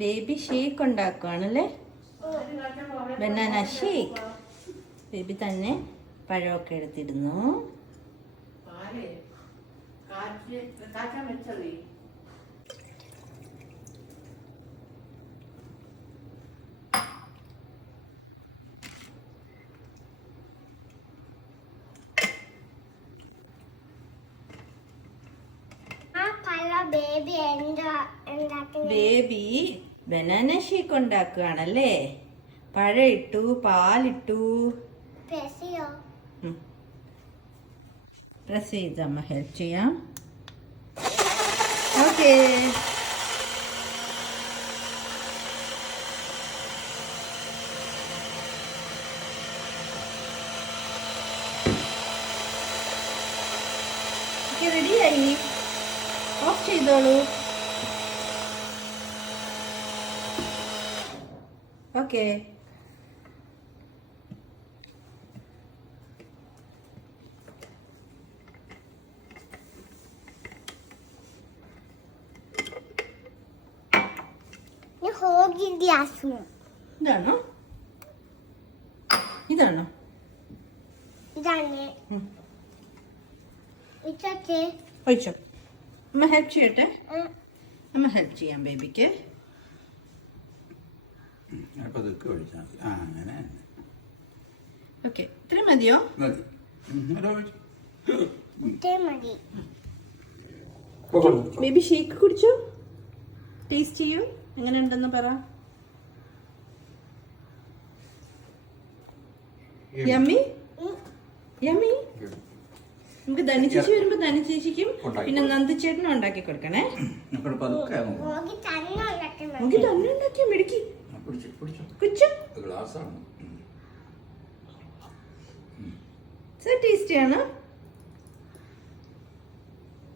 Baby shake ഉണ്ടാക്കുകയാണല്ലേ, banana shake. Baby തന്നെ പഴമൊക്കെ എടുത്തിടുന്നു. ബേബി ബനാന ഷേക്ക് ഉണ്ടാക്കുകയാണല്ലേ. പഴം ഇട്ടു, പാലിട്ടു. പ്രസ് ചെയ്ത് അമ്മ ഹെൽപ്പ് ചെയ്യാം. ഓക്കേ. റെഡിയായി. ഓഫ് ചെയ്തോളൂ. ഓക്കെ. ഇതാണോ? ഇതാണോ? ഒഴിച്ചോ. അമ്മ ഹെൽപ്പ് ചെയ്യട്ടെ. അമ്മ ഹെൽപ്പ് ചെയ്യാം ബേബിക്ക്. ഓക്കെ, ഇത്ര മതിയോ? ബേബി ഷേക്ക് കുടിച്ചോ? ടേസ്റ്റ് ചെയ്യൂ, എങ്ങനെ ഉണ്ടെന്ന് പറ. Yummy yummy. നമുക്ക് ധനി ചേച്ചി വരുമ്പോ ധനി ചേച്ചിക്കും പിന്നെ നന്ദി ചേട്ടനും ഉണ്ടാക്കി കൊടുക്കണേ. നമുക്ക് തന്നെ ഉണ്ടാക്കിയാ മെടുക്കി ടേസ്റ്റിയാണ്.